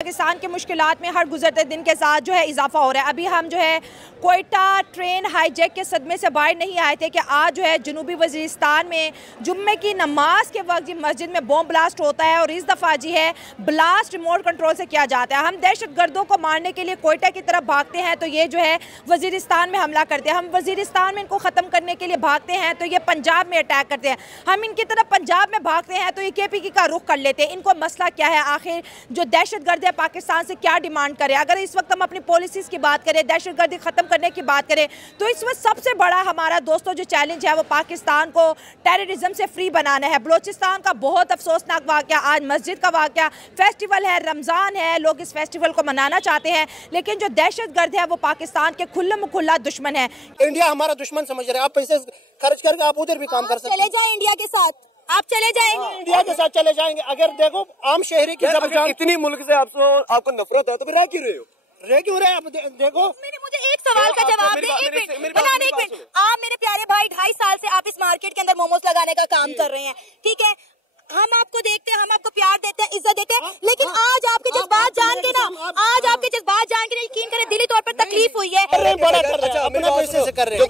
पाकिस्तान की मुश्किलात में हर गुजरते दिन के साथ जो है इजाफा हो रहा है। अभी हम जो है कोयटा ट्रेन हाईजैक के सदमे से बाहर नहीं आए थे कि आज जो है जनूबी वजीरिस्तान में जुम्मे की नमाज के वक्त मस्जिद में बॉम्ब ब्लास्ट होता है और इस दफ़ा जी है ब्लास्ट रिमोट कंट्रोल से किया जाता है। हम दहशत गर्दों को मारने के लिए कोयटा की तरफ भागते हैं तो ये जो है वजीरिस्तान में हमला करते हैं। हम वजीरिस्तान में इनको ख़त्म करने के लिए भागते हैं तो ये पंजाब में अटैक करते हैं। हम इनकी तरफ पंजाब में भागते हैं तो ये KPK का रुख कर लेते हैं। इनको मसला क्या है, आखिर जो दहशत गर्द है पाकिस्तान से क्या डिमांड करे? अगर इस वक्त हम अपनी पॉलिसीज़ की बात करें, दहशतगर्दी ख़त्म करने की बात करें तो इस वक्त सबसे बड़ा हमारा दोस्तों जो चैलेंज है वो पाकिस्तान को टेररिज्म से फ्री बनाना है। बलोचिस्तान का बहुत अफसोसनाक वाक़या, आज मस्जिद का वाक़या, फेस्टिवल है, रमज़ान है, लोग इस फेस्टिवल को मनाना चाहते हैं लेकिन जो दहशतगर्द है वो पाकिस्तान के खुल्ला दुश्मन है। इंडिया हमारा दुश्मन समझ रहे हैं। आप पैसे खर्च करके आप उधर भी काम कर सकते हैं। चले जाए इंडिया के साथ, आप चले जाएंगे इंडिया के साथ चले जाएंगे। अगर देखो आम शहरी की जब इतनी मुल्क से आपको नफरत है तो फिर रह क्यों रहे हो? रह क्यों रहे? आप देखो मुझे एक सवाल का जवाब दे। एक मिनट, आप मेरे प्यारे भाई 2.5 साल से आप इस मार्केट के अंदर मोमोज लगाने का काम कर रहे हैं, ठीक है? हम आपको देखते हैं, हम आपको प्यार देते हैं, इज्जत देते हैं, लेकिन आज आपके जज्बात जान के ना, आज आपके जज्बात जान के यकीन करें दिली तौर पर तकलीफ हुई है। अपने पैसे से कर रहे हैं।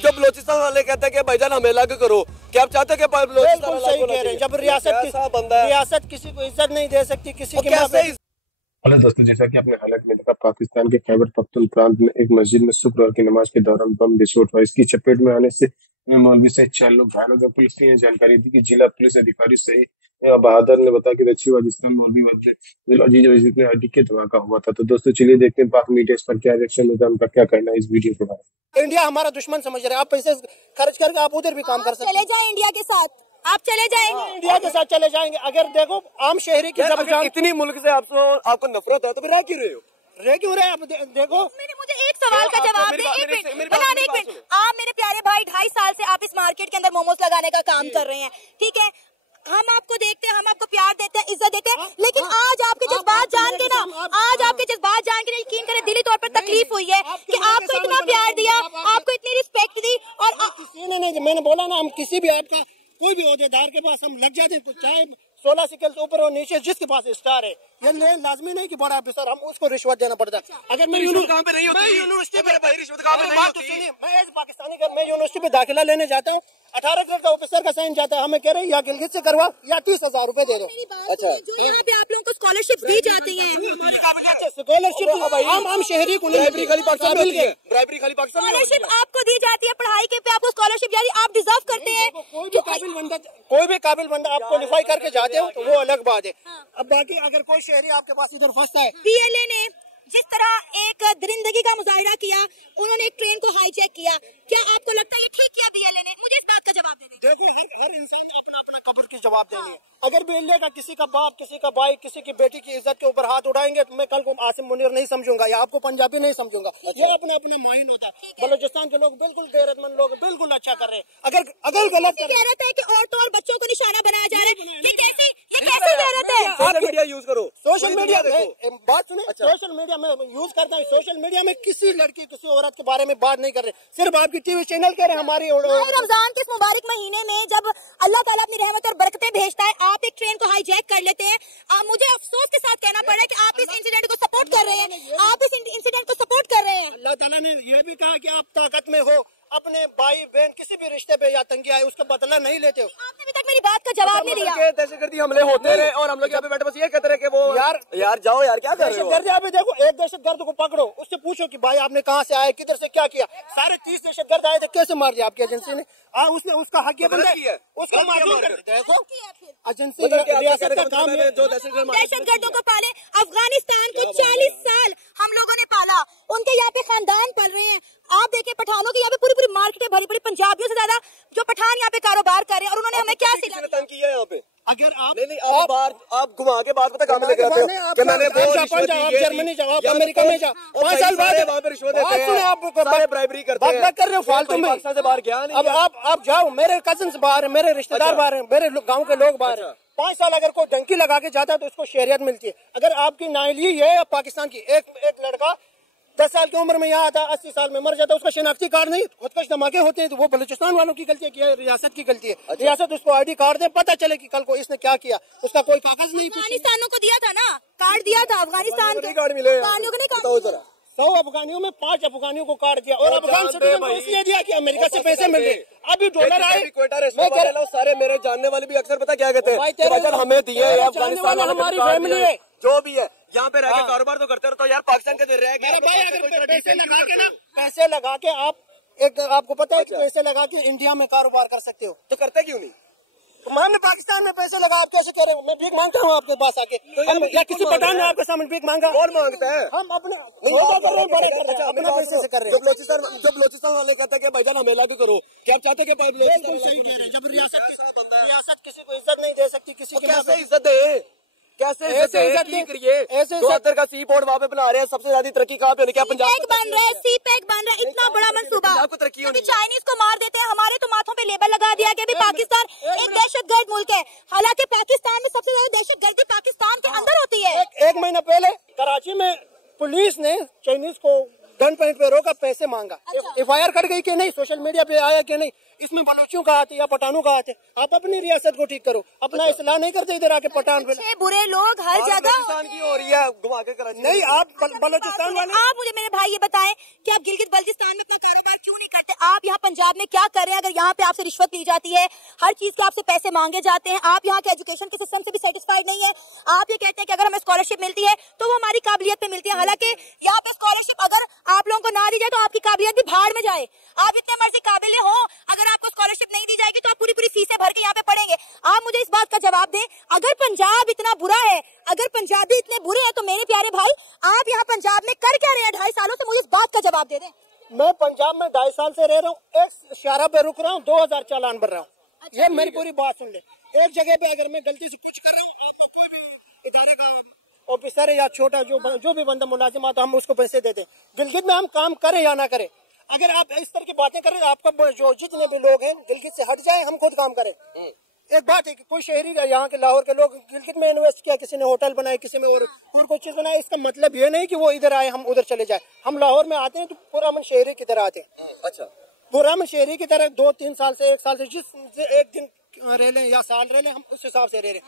जब बलोचिस्तान वाले कहते हैं कि भाईजान हमें अलग करो, क्या आप चाहते हैं कि बिल्कुल सही कह रहे हैं। जब रियासत किसी को इज्जत नहीं दे सकती, किसी की हेलो दोस्तों, जैसा कि आपने हालत में देखा, पाकिस्तान के खैबर पख्तूनख्वा में एक मस्जिद में शुक्र की नमाज के दौरान बम विस्फोट हुआ। इसकी चपेट में आने से मौलवी सहित 4 लोग घायल हो गए। पुलिस ने जानकारी दी कि जिला पुलिस अधिकारी सही बहादुर ने बताया कि दक्षिण वजीरिस्तान मौलवी अजीज मस्जिद में आईडी के धमाका हुआ था। तो दोस्तों चलिए देखते हैं पाक मीडिया इस पर क्या रिएक्शन होता है, उनका क्या कहना है इस वीडियो के बारे में। इंडिया हमारा दुश्मन समझ रहे हैं। आप पैसे खर्च करके आप उधर भी काम कर सकते हैं। चले जाए इंडिया के साथ, आप चले जाएंगे इंडिया के साथ चले जाएंगे। अगर देखो आम शहरी की जब इतनी मुल्क से आपको नफरत है तो फिर रह क्यों रहे हो? रह क्यों रहे? आप देखो मुझे एक सवाल का जवाब दे। एक मिनट, आप मेरे प्यारे भाई 2.5 साल से आप इस मार्केट के अंदर मोमोज लगाने का काम कर रहे हैं, ठीक है? हम आपको देखते हैं, हम आपको प्यार देते हैं, इज्जत देते हैं, लेकिन आज आपके जज्बात जान के ना, आज आपके जज्बात जान के यकीन करें दिली तौर पर तकलीफ हुई है कि आपको इतना प्यार दिया, आपको इतनी रिस्पेक्ट दी और किसी ने नहीं। मैंने बोला ना, हम किसी भी आपका कोई भी ओहदेदार के पास हम लग जाते हैं, चाहे 16 सिकल से ऊपर और नीचे जिसके पास स्टार है, ये लाजमी नहीं कि बड़ा ऑफिसर हम उसको रिश्वत देना पड़ता है। अगर मैं यूनिवर्सिटी मैं यूनिवर्सिटी पे दाखिला लेने जाता हूँ, 18 ग्रेड का ऑफिसर का साइन जाता है, हमें कह रहे हैं या गिलगित से करवा या 30,000 रूपए दे दो। अच्छा, यहाँ पे आप लोगों को स्कॉलरशिप दी जाती है, स्कॉलरशिप आम शहरी को ब्राइबरी खाली पाकिस्तान में होती है। ब्राइबरी खाली पाकिस्तान में स्कॉलरशिप आपको दी जाती है, पढ़ाई के पे आपको स्कॉलरशिप जाती है, आप डिजर्व करते हैं। कोई भी काबिल बंदा आप क्वालिफाई करके जाते हो तो वो अलग बात है। अब बाकी अगर कोई शहरी आपके पास इधर फंसता है, PLA ने जिस तरह एक दरिंदगी का मुजाहिरा किया, उन्होंने एक ट्रेन को हाईजैक किया, क्या आपको लगता है ये ठीक किया BLA ने? मुझे इस बात का जवाब दे दें। देखिए हर इंसान को अपना अपना कब्र की जवाब देनी है। अगर BLA का किसी का बाप, किसी का भाई, किसी की बेटी की इज्जत के ऊपर हाथ उड़ाएंगे तो मैं कल को आसिम मुनीर नहीं समझूंगा या आपको पंजाबी नहीं समझूंगा। ये अपना अपना माइंड होता है। बलोचिस्तान के लोग बिल्कुल गैरतमंद लोग, बिल्कुल अच्छा कर रहे हैं। अगर गलत गैरत है कि औरतों और बच्चों को निशाना बनाया जा रहा है, ये कैसी गैरत है? सोशल मीडिया यूज करो। सोशल मीडिया में बात सुने, सोशल मीडिया में यूज करता है। सोशल मीडिया में किसी लड़की, किसी औरत के बारे में बात नहीं कर रहे, सिर्फ आपकी TV चैनल कह रहे हैं। हमारी रमजान के इस मुबारक महीने में जब अल्लाह ताला अपनी रहमत और बरकतें भेजता है, आप एक ट्रेन को हाईजैक कर लेते हैं। मुझे अफसोस के साथ कहना पड़ रहा है कि आप इस इंसिडेंट को सपोर्ट कर रहे हैं, आप इस इंसिडेंट को सपोर्ट कर रहे हैं। अल्लाह ताला ने यह भी कहा कि आप ताकत में हो, अपने भाई बहन किसी भी रिश्ते पे या तंगी आए उसका बदला नहीं लेते हो। आपने अभी तक मेरी बात का जवाब नहीं दिया। दहशतगर्दी हमले होते रहे और हम लोग यहाँ पे बैठे बस ये कहते रहे कि वो यार जाओ यार, क्या कर रहे हो? दहशतगर्द अभी देखो, एक दहशतगर्द को पकड़ो, उससे पूछो कि भाई आपने कहाँ से आए, किधर से क्या किया। सारे 30 दहशतगर्द आए थे, कैसे मार दिया आपकी एजेंसी ने? उसने उसका हक ये बंदा है, उसको मार देखो एजेंसी रियासत का काम है जो दहशतगर्दों को पाले। अफगानिस्तान को 40 साल हम लोगों ने पाला, उनके यहाँ पे खानदान पल रहे हैं। आप देखें पठानों की यहाँ पे पूरी मार्केट है भरी भरी, पंजाबियों से ज्यादा जो पठान यहाँ पे कारोबार कर रहे हैं और उन्होंने हमें क्या सिला किया यहाँ पे? अगर आप आप घुमा के बाद पता काम लेके आते हो कि मैंने जापान जाओ, आप जर्मनी जाओ, आप अमेरिका में जाओ, 5 साल बाद वहाँ पे रिश्वत देते हैं, आप ब्राइबरी करते हैं, बात कर रहे हो फालतू में। पाकिस्तान से बाहर गया नहीं। अब आप जाओ, मेरे कजिन्स बाहर है, मेरे रिश्तेदार बाहर है, मेरे गाँव के लोग बाहर है। 5 साल अगर कोई डंकी लगा के जाता है तो उसको शहरियत मिलती है। अगर आपकी नाअहली है पाकिस्तान की, एक लड़का 10 साल की उम्र में यहाँ आता, 80 साल में मर जाता, उसका शिनाख्ती कार्ड नहीं, खुदकश धमाके होते हैं, तो वो बलूचिस्तान वालों की गलती है, रियासत की गलती है। रियासत उसको ID कार्ड दे, पता चले कि कल को इसने क्या किया, उसका कोई कागज नहीं। अफगानिस्तानों को दिया था ना, कार्ड दिया था अफगानिस्तान के, कार्ड मिले 100 अफगानियों में 5 अफगानियों को कार्ड दिया, और अफगान सिटीजन को इसलिए दिया कि अमेरिका से पैसे मिल रहे। अभी डॉलर आए, सारे मेरे जानने वाले भी अक्सर पता क्या कहते हैं, हमें दिए अफगानिस्तान हमारी फैमिली है, जो भी है यहाँ पे रह के कारोबार तो करते रहो यार, पाकिस्तान के रह मेरा भाई अगर पैसे लगा के आप एक, आपको पता है कि पैसे लगा के इंडिया में कारोबार कर सकते हो, तो करते क्यों नहीं? तो मैंने पाकिस्तान में पैसे लगा, आप कैसे कह रहे हो? मैं भीख मांगता हूँ आपके पास आके, या किसी पठान ने आपके सामने भीख मांगा? कौन मांगता है? हम अपने अपने पैसे से कर रहे हैं। जब बलोचिस्तान वाले कहते हैं कि भाईजान हमेला क्यों करो, क्या आप चाहते हैं कि बिल्कुल सही कह रहे हैं। जब रियासत किसी को इज्जत नहीं दे सकती, किसी की कैसे इज्जत दे, कैसे इज्जत करिए? ऐसे 72 का सी पोर्ट वहाँ पे बना रहे हैं, सबसे ज्यादा तरक्की कहाँ पे? क्या पंजाब बन रहा है, सी पैक बन रहा है, इतना बड़ा मंसूबा। आपको तरक्की होनी है। चाइनीज को मार देते हैं, हमारे तो माथों पे लेबल लगा दिया कि पाकिस्तान एक दहशतगर्द मुल्क है, हालांकि पाकिस्तान में सबसे ज्यादा दहशतगर्दी पाकिस्तान के अंदर होती है। एक महीना पहले कराची में पुलिस ने चाइनीज को गन पॉइंट पे रोका, पैसे मांगा, FIR कर गई कि नहीं, सोशल मीडिया पे आया कि नहीं? इसमें बलोचियों का हाथ है या पठानों का हाथ है? आप अपनी रियासत को ठीक करो, अपना इस्लाह नहीं करते इधर आके पठान पे। बुरे लोग हर जगह बलोचिस्तान की हो रही है, घुमा के कराची नहीं। आप बलोचिस्तान वाले, आप मुझे मेरे भाई ये बताएं कि आप गिलगित बल्तिस्तान में अपना कारोबार क्यों नहीं करते? आप यहाँ पंजाब में क्या कर रहे हैं? अगर यहाँ पे आपसे रिश्वत ली जाती है, हर चीज के आपसे पैसे मांगे जाते हैं, आप यहाँ के एजुकेशन के सिस्टम से भी सेटिस्फाइड नहीं है, आप ये कहते हैं कि अगर हमें स्कॉलरशिप मिलती है तो वो हमारी काबिलियत पे मिलती है, हालांकि यहाँ पे स्कॉलरशिप अगर आप लोगों को ना दी जाए तो आपकी काबिलियत भी भाड़ में जाए। आप जितने मर्जी काबिल हो, अगर आपको स्कॉलरशिप नहीं दी जाएगी तो आप पूरी फीसें भर के यहाँ पे पढ़ेंगे। आप मुझे इस बात का जवाब दें, अगर पंजाब इतना बुरा है, अगर पंजाबी इतने बुरे हैं, तो मेरे प्यारे भाई आप यहाँ पंजाब में कर क्या रहे हैं 2.5 सालों से? मुझे इस बात का जवाब दे दें। मैं पंजाब में 2.5 साल से रह रहा हूँ, एक शारा पे रुक रहा हूँ, 2000 चालान भर रहा हूँ। ये मेरी पूरी बात सुन ले। एक जगह पे अगर मैं गलती से कुछ कर रहा हूँ, कोई भी इदारे का ऑफिसर है या छोटा जो भी बंदा मुलाजिम आता, हम उसको पैसे देते। गिलगित में हम काम करें या ना करें, अगर आप इस तरह की बातें करें, आपका जो जितने भी लोग हैं गिलगित से हट जाए, हम खुद काम करें। एक बात है कि कोई शहरी यहाँ के लाहौर के लोग गिलगित में इन्वेस्ट किया, किसी ने होटल बनाए, किसी ने और कोई चीज बनाई, इसका मतलब ये नहीं कि वो इधर आए हम उधर चले जाए। हम लाहौर में आते हैं तो पुरामन शहरी की तरह आते हैं। अच्छा, पुरामन शहरी की तरह 2-3 साल से, 1 साल से, जिस एक दिन रह लें या साल रह लें, हम उस हिसाब से रह रहे हैं।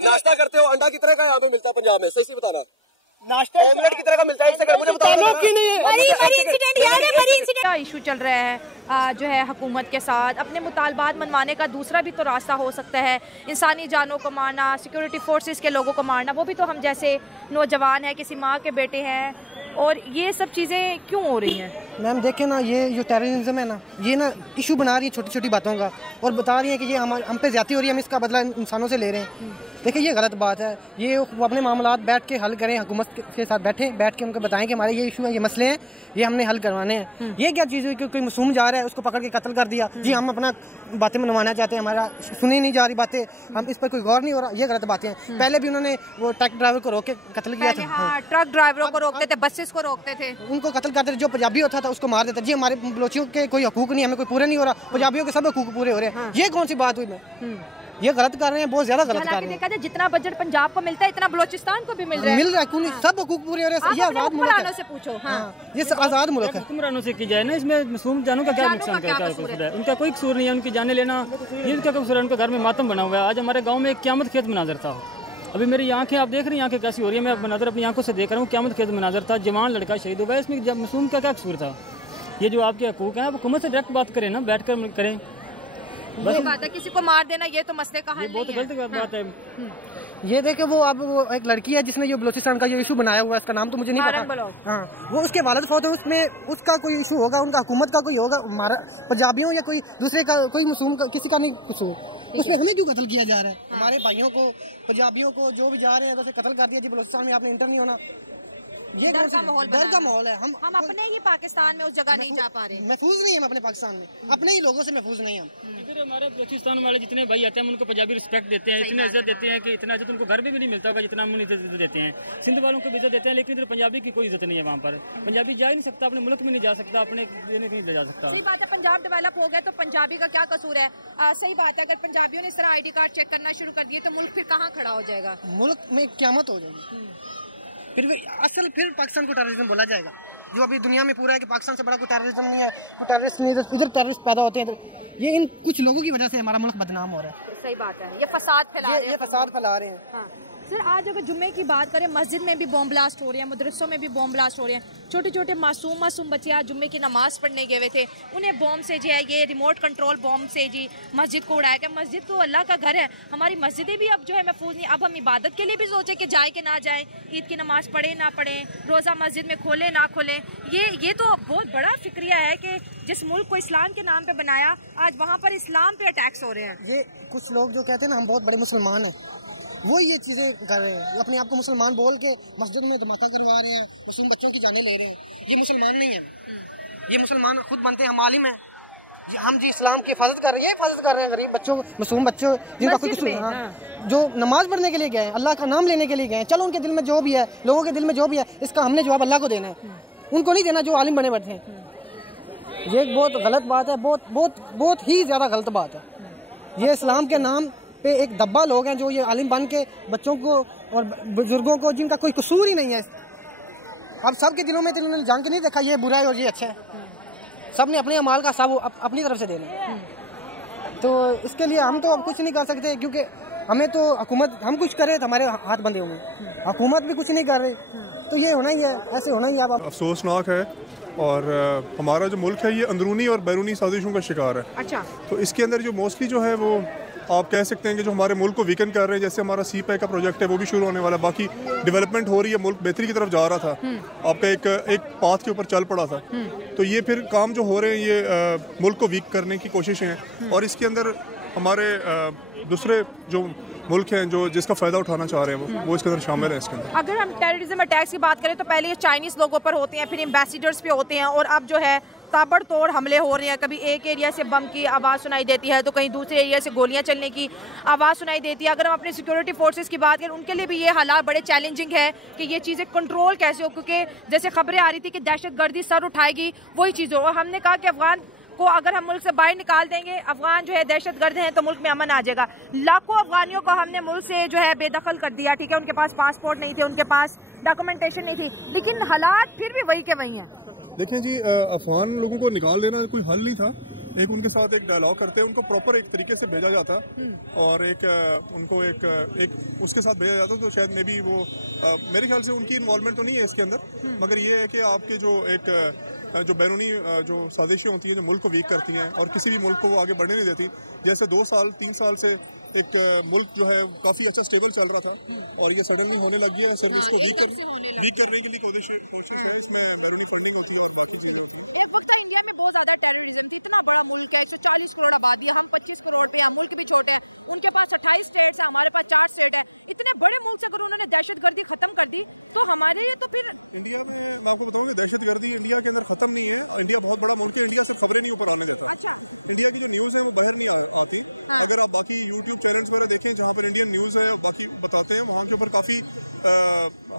नाश्ता करते हो, अंडा कितना का यहाँ पे मिलता है पंजाब में? सही बताना। नाश्ता एमलेट की तरह का मिलता है, इससे मुझे बताओ की नहीं है। इशू चल रहा है जो है हुकूमत के साथ, अपने मुतालबात मनवाने का दूसरा भी तो रास्ता हो सकता है। इंसानी जानों को मारना, सिक्योरिटी फोर्सेस के लोगों को मारना, वो भी तो हम जैसे नौजवान हैं, किसी माँ के बेटे हैं, और ये सब चीज़ें क्यों हो रही हैं? मैम देखें ना, ये जो टेररिज्म है ना, ये ना इशू बना रही है छोटी छोटी बातों का, और बता रही है कि ये हम पे ज्यादती हो रही है, हम इसका बदला इंसानों से ले रहे हैं। देखिए ये गलत बात है, ये वो अपने मामलात बैठ के हल करें, हुकूमत के साथ बैठ के उनको बताएं कि हमारे ये इशू है, ये मसले हैं, ये हमने हल करवाने हैं। ये क्या चीज़ हुई कि कोई मासूम जा रहा है, उसको पकड़ के कत्ल कर दिया? जी हम अपना बातें मनवाना चाहते हैं, हमारा सुनी नहीं जा रही बातें, हम इस पर कोई गौर नहीं हो रहा, ये गलत बातें हैं। पहले भी उन्होंने वो ट्रक ड्राइवर को रोक के कत्ल किया था। हाँ, ट्रक ड्राइवरों को रोकते थे, बसेस को रोकते थे, उनको कत्ल करते थे। जो पंजाबी होता था उसको मार देते। जी हमारे बलोचियों के कोई हकूक नहीं, हमें कोई पूरे नहीं हो रहा, पंजाबियों के सब हकूक पूरे हो रहे हैं। ये कौन सी बात हुई? मैं ये गलत कर रहे हैं, बहुत ज्यादा गलत कर रहे हैं। देखा जाए जितना बजट पंजाब को मिलता है, इतना बलोचिस्तान को भी मिल रहा है। क्यों नहीं? सब हकूक पूरे हो रहे हैं। ये आजाद मुल्क है, से पूछो। हाँ, ये आजाद मुल्क है। हुक्मरानों से की जाए ना, इसमें मासूम जानों का क्या नुकसान क्या कसूर है? उनका कोई कसूर नहीं है, उनकी जाने लेना ये उनका कसूर है। उनका घर में मातम बना हुआ है। आज हमारे गाँव में एक क़यामत खेत मनाजर था। अभी मेरी आंखें आप देख रही हैं, आंखें कैसी हो रही है, मैं मनाजर अपनी आंखों से देख रहा हूँ। क़यामत खेत मनाजर था, जवान लड़का शहीद हुआ है। इसमें मासूम का क्या कसूर था? ये जो आपके हकूक हैं, आप हुकूमत से डायरेक्ट बात करें ना, बैठ कर करें। बस बात है, किसी को मार देना ये तो मसले का हल नहीं है। बहुत गलत बात है। ये देखे वो एक लड़की है जिसने ये बलोचिस्तान का ये इशू बनाया हुआ है, इसका नाम तो मुझे नहीं पता। हाँ, वो उसके वालिद फौत है, उसमें उसका कोई इशू होगा, उनका हुकूमत का कोई होगा, हमारा पंजाबियों या कोई दूसरे का, कोई मासूम का, किसी का नहीं कसूर। उसमें हमें क्यों कत्ल किया जा रहा है? हमारे भाइयों को, पंजाबियों को जो भी जा रहे हैं वैसे कत्ल कर दिया जी। बलोचिस्तान में आपने इंटर नहीं होना, ये डर का माहौल है। हम अपने ही पाकिस्तान में उस जगह नहीं जा पा रहे, महफूज नहीं हम अपने पाकिस्तान में, अपने ही लोगों से महफूज नहीं हम। फिर हमारे बलूचिस्तान वाले जितने भाई आते हैं, उनको पंजाबी रिस्पेक्ट देते हैं, इतनी इज्जत देते हैं कि इतना इज्जत उनको घर में भी नहीं मिलता होगा जितना हम उन्हें इज्जत देते हैं। सिंध वालों को भी इज्जत देते हैं, लेकिन इधर पंजाबी की कोई इज्जत नहीं है। वहाँ पर पंजाबी जा ही नहीं सकता, अपने मुल्क में नहीं जा सकता, अपने नहीं ले जा सकता। सही बात है, पंजाब डेवलप हो गया तो पंजाबी का क्या कसूर है? सही बात है, अगर पंजाबियों ने इस तरह ID कार्ड चेक करना शुरू कर दिए तो मुल्क फिर कहाँ खड़ा हो जाएगा? मुल्क में क़यामत हो जाएगी। फिर पाकिस्तान को टेररिज्म बोला जाएगा। जो अभी दुनिया में पूरा है कि पाकिस्तान से बड़ा कोई टेररिज्म नहीं है, कोई टेररिस्ट नहीं, इधर टेररिस्ट पैदा होते हैं। तो ये इन कुछ लोगों की वजह से हमारा मुल्क बदनाम हो रहा है। सही बात है, ये फसाद फैला रहे हैं। ये फसाद फैला रहे हैं। हाँ। सर आज अगर जुम्मे की बात करें, मस्जिद में भी बॉम्ब ब्लास्ट हो रहे हैं, मदरसों में भी बॉम्ब ब्लास्ट हो रहे हैं। छोटे छोटे मासूम बच्चे आज जुम्मे की नमाज पढ़ने गए हुए थे, उन्हें बॉम्ब से जो है ये रिमोट कंट्रोल बॉम्ब से जी मस्जिद को उड़ाया गया। मस्जिद तो अल्लाह का घर है, हमारी मस्जिदें भी अब जो है महफूज नहीं। अब हम इबादत के लिए भी सोचें कि जाए कि ना जाए, ईद की नमाज पढ़े ना पढ़े, रोज़ा मस्जिद में खोले ना खोले। ये तो बहुत बड़ा फिक्रिया है कि जिस मुल्क को इस्लाम के नाम पे बनाया, आज वहाँ पर इस्लाम पे अटैक्स हो रहे हैं। ये कुछ लोग जो कहते हैं ना हम बहुत बड़े मुसलमान हैं, वो ये चीज़ें कर रहे हैं, अपने आप को मुसलमान बोल के मस्जिद में धमाका करवा रहे हैं, मासूम बच्चों की जानें ले रहे हैं। ये मुसलमान नहीं है, ये मुसलमान खुद बनते हैं, हम आलिम हैं, हम जी इस्लाम की हिफाजत कर रहे हैं, गरीब बच्चों, मासूम बच्चों जिनका कोई कसूर, जो नमाज पढ़ने के लिए गए हैं, अल्लाह का नाम लेने के लिए गए हैं। चलो उनके दिल में जो भी है, लोगों के दिल में जो भी है, इसका हमने जवाब अल्लाह को देना है, उनको नहीं देना जो आलिम बने बैठे हैं। ये एक बहुत गलत बात है, बहुत ही ज़्यादा गलत बात है। ये इस्लाम के नाम पे एक दब्बा लोग हैं जो ये आलिम बन के बच्चों को और बुजुर्गों को जिनका कोई कसूर ही नहीं है, अब सबके दिलों में तो इन्होंने जान के नहीं देखा ये बुरा है और ये अच्छा है, सब ने अपने अमाल का सब अपनी तरफ से देना है। तो इसके लिए हम तो अब कुछ नहीं कर सकते, क्योंकि हमें तो हुकूमत, हम कुछ करे तो हमारे हाथ बंधे हुए, हुकूमत भी कुछ नहीं कर रही, तो ये होना ही है, ऐसे होना ही है। अब अफसोसनाक है और हमारा जो मुल्क है ये अंदरूनी और बैरूनी साजिशों का शिकार है। अच्छा। तो इसके अंदर जो मोस्टली जो है वो आप कह सकते हैं कि जो हमारे मुल्क को वीकन कर रहे हैं, जैसे हमारा सी पैक का प्रोजेक्ट है वो भी शुरू होने वाला है, बाकी डेवलपमेंट हो रही है, मुल्क बेहतरी की तरफ जा रहा था, आपका एक पाथ के ऊपर चल पड़ा था। तो ये फिर काम जो हो रहे हैं ये मुल्क को वीक करने की कोशिशें हैं, और इसके अंदर हमारे दूसरे जो मुल्क हैं जो जिसका फ़ायदा उठाना चाह रहे हैं वो इसके अंदर शामिल है। इसके अंदर अगर हम टेररिज्म अटैक्स की बात करें तो पहले ये चाइनीज़ लोगों पर होते हैं, फिर एम्बेसडर्स पे होते हैं, और अब जो है ताबड़तोड़ हमले हो रहे हैं। कभी एक एरिया से बम की आवाज़ सुनाई देती है तो कहीं दूसरे एरिया से गोलियां चलने की आवाज़ सुनाई देती है। अगर हम अपने सिक्योरिटी फोर्सेस की बात करें, उनके लिए भी ये हालात बड़े चैलेंजिंग है कि ये चीज़ें कंट्रोल कैसे हो, क्योंकि जैसे खबरें आ रही थी कि दहशतगर्दी सर उठाएगी, वही चीज़ हो। और हमने कहा कि अफगान को अगर हम मुल्क से बाहर निकाल देंगे, अफगान जो है दहशतगर्द हैं, तो मुल्क में अमन आ जाएगा। लाखों अफगानियों को हमने मुल्क से जो है बेदखल कर दिया, ठीक है, उनके पास पासपोर्ट नहीं थे, उनके पास डॉक्यूमेंटेशन नहीं थी, लेकिन हालात फिर भी वही के वही हैं। देखें जी, अफगान लोगों को निकाल देना कोई हल नहीं था, एक उनके साथ एक डायलॉग करते हैं, उनको प्रॉपर एक तरीके से भेजा जाता और उनको एक उसके साथ भेजा जाता, तो शायद मे बी वो मेरे ख्याल से उनकी इन्वॉल्वमेंट तो नहीं है इसके अंदर, मगर ये है कि आपके जो बैरूनी जो साजिशें होती हैं जो मुल्क को वीक करती हैं और किसी भी मुल्क को वो आगे बढ़ने नहीं देती। जैसे 2-3 साल से एक मुल्क जो है काफ़ी अच्छा स्टेबल चल रहा था और ये सडनली होने लग गया, सिर्फ इसको वीक करने के लिए कोशिश है, इसमें बैरूनी फंडिंग होती है और बाकी चीज़ें होती हैं। एक वक्त इंडिया में बहुत ज्यादा टेररिज्म थी, इतना बड़ा मुल्क है, 140 करोड़ आबादी है, हम 25 करोड़ पे, हम मुल्क भी छोटे हैं, उनके पास 28 स्टेट्स है, हमारे पास 4 स्टेट है। इतने बड़े मुल्क से अगर उन्होंने दहशतगर्दी खत्म कर दी तो हमारे लिए तो फिर इंडिया में मैं आपको बताऊँ, दहशतगर्दी इंडिया के अंदर खत्म नहीं है। इंडिया बहुत बड़ा मुल्क है, इंडिया से खबरें नहीं ऊपर आने देता। अच्छा। इंडिया की जो न्यूज़ है वो बाहर नहीं आती। हाँ। अगर आप बाकी यूट्यूब चैनल्स वगैरह देखें जहाँ पर इंडियन न्यूज़ है बाकी बताते हैं, वहाँ के ऊपर काफ़ी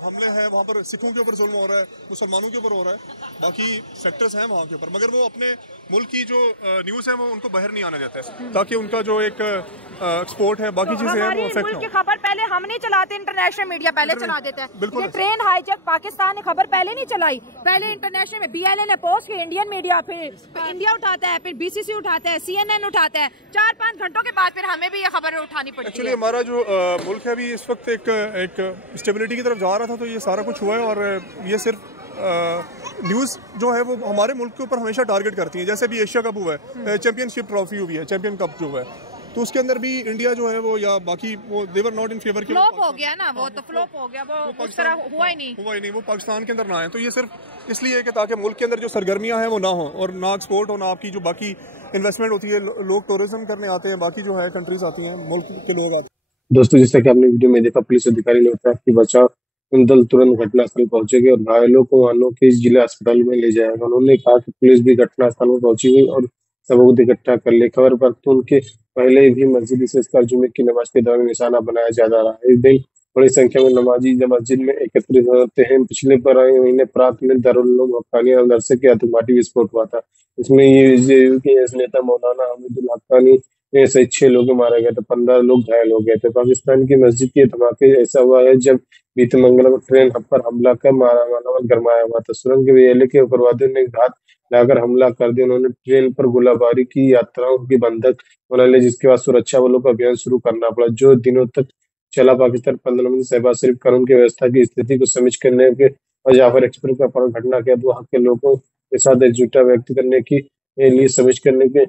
हमले हैं, वहाँ पर सिखों के ऊपर जुल्म हो रहा है, मुसलमानों के ऊपर हो रहा है, बाकी सेक्टर्स हैं वहाँ के ऊपर, मगर वो अपने मुल्क की जो न्यूज़ है वो उनको बाहर नहीं आने देते ताकि उनका जो एक एक्सपोर्ट है बाकी चीज़ें हैं वो इफेक्ट की खबर पहले हम नहीं चलाते, इंटरनेशनल मीडिया पहले चला देता है। बिल्कुल। ट्रेन हाईजैक पाकिस्तान ने खबर पहले नहीं चलाई, पहले इंटरनेशनल में BNN ने पोस्ट की, इंडियन मीडिया, फिर इंडिया उठाता है, फिर BCC उठाता है, CNN उठाता है, 4-5 घंटों के बाद फिर हमें भी ये खबर उठानी पड़ती है। एक्चुअली हमारा जो मुल्क है अभी इस वक्त एक स्टेबिलिटी की तरफ जा रहा था, तो ये सारा कुछ हुआ है और ये सिर्फ न्यूज़ जो है वो हमारे मुल्क के ऊपर हमेशा टारगेट करती है। जैसे भी एशिया कप हुआ है, चैंपियनशिप ट्रॉफी हुई है, चैंपियन कप जो हुआ है, तो उसके अंदर भी इंडिया जो है वो या बाकी वो देवर नॉट इन फेवर के, फ्लॉप हो गया ना, वो तो फ्लॉप हो गया, वो उस तरह हुआ ही नहीं, वो पाकिस्तान के अंदर ना आए। तो ये सिर्फ इसलिए है कि ताकि मुल्क के अंदर जो सरगर्मियां हैं वो ना हो और ना एक्सपोर्ट हो, ना आपकी जो बाकी इन्वेस्टमेंट होती है, लोग टूरिज्म करने आते हैं, बाकी जो है कंट्रीज आती हैं, मुल्क के लोग आते हैं। दोस्तों, जैसा कि आपने वीडियो में देखा, पुलिस अधिकारी ने बताया कि बचाव दल तुरंत घटनास्थल पहुंचेगा और घायलों को वानों जिला अस्पताल में ले जाएगा। उन्होंने कहा कि पुलिस भी घटनास्थल पर पहुंची हुई और सबूत इकट्ठा कर ले। खबर पर तो उनके पहले भी मस्जिद विशेषकर जुमे की नमाज के दौरान निशाना बनाया जा रहा है। इस दिन बड़ी संख्या में नमाजी मस्जिद में एकत्रित होते हैं। पिछले महीने प्रांत में दारुल उलूम हक्कानी मदरसे के आतंकवादी विस्फोट हुआ था। इसमें ये नेता मौलाना हामिदुल हक्कानी ऐसे 6 लोग मारे गए थे, 15 लोग घायल हो गए थे। पाकिस्तान की मस्जिद के धमाके ऐसा हुआ है जब बीते मंगलवार को ट्रेन हब पर हमला कर मानव गरमाया हुआ था। सुरंग के वेले के उग्रवादियों ने घात लाकर हमला कर दिया। उन्होंने ट्रेन पर गोलाबारी की, यात्राओं की बंधक बना लिया, जिसके बाद सुरक्षा बलों को अभियान शुरू करना पड़ा, जो दिनों तक चला। पाकिस्तान 15 में शहबाज शरीफ कानून की व्यवस्था की स्थिति को समीक्षा करने के और जाफर एक्सप्रेस का अपहरण घटना के बाद वहां के लोगों के साथ एकजुटता व्यक्त करने के लिए समीक्षा करने के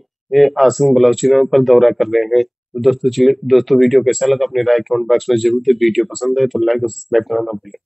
आसिम बलोचिस्तान पर दौरा कर रहे हैं। तो दोस्तों वीडियो कैसा लगा अपनी राय कमेंट बॉक्स में जरूर दें। वीडियो पसंद है तो लाइक और सब्सक्राइब करना ना भूलें।